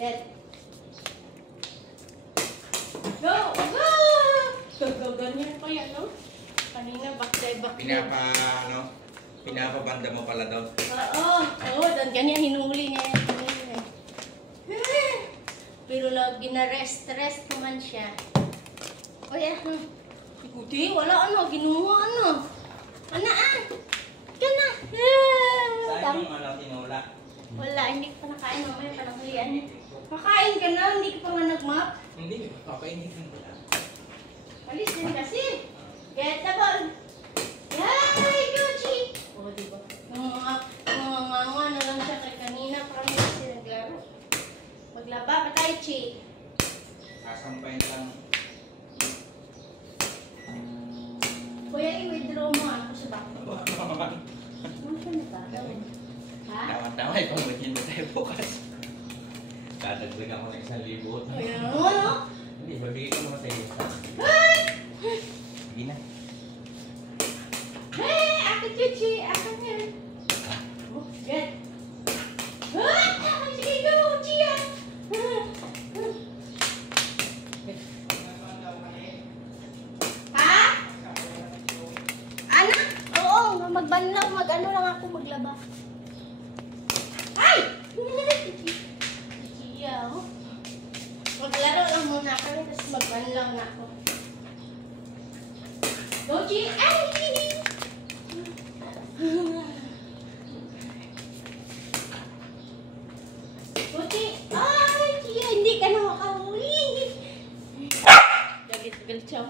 Get. Go! Go! Ganyan pa yan, no? Kanina, back. Pinapabanda mo pala daw. Oo, ganyan hinuli niya yan. Pero ginarest naman siya. O yan. Ikuti, wala ginawa Kana. Saan yung tinula? Wala, hindi ko pa nakain. Mamaya pa nakulian. Makain ka na, hindi ka pa nga nag-map. Hindi, kakainin ka na. Alis din kasi. Get the ball. Yay, Gucci! O, diba? Nga na lang siya kay kanina. Parang hindi siya naglaro. Maglaba pa tayo, Chi. Sasampayin lang. Kuya, i-withdraw mo ako sa back. Ano siya nagkakaw? Ha? Tama-tama, ipamagin mo tayo bukas. Dadagdagan ko na 1,000. Ayan, ano? Hindi, babigay ko naman tayo. Sige na. Hey, ako Gucci! Ako yan. Oh, get. Sige, Gucci yan! Ha? Anak? Oo, magbanlaw, lang ako maglaba. Ay! Chiya, oh. Maglaro lang muna kami, tapos magbanlaw na ako. Gucci! Ay! Gucci! Ay! Chiya, hindi ka na makahuli! Galit siya.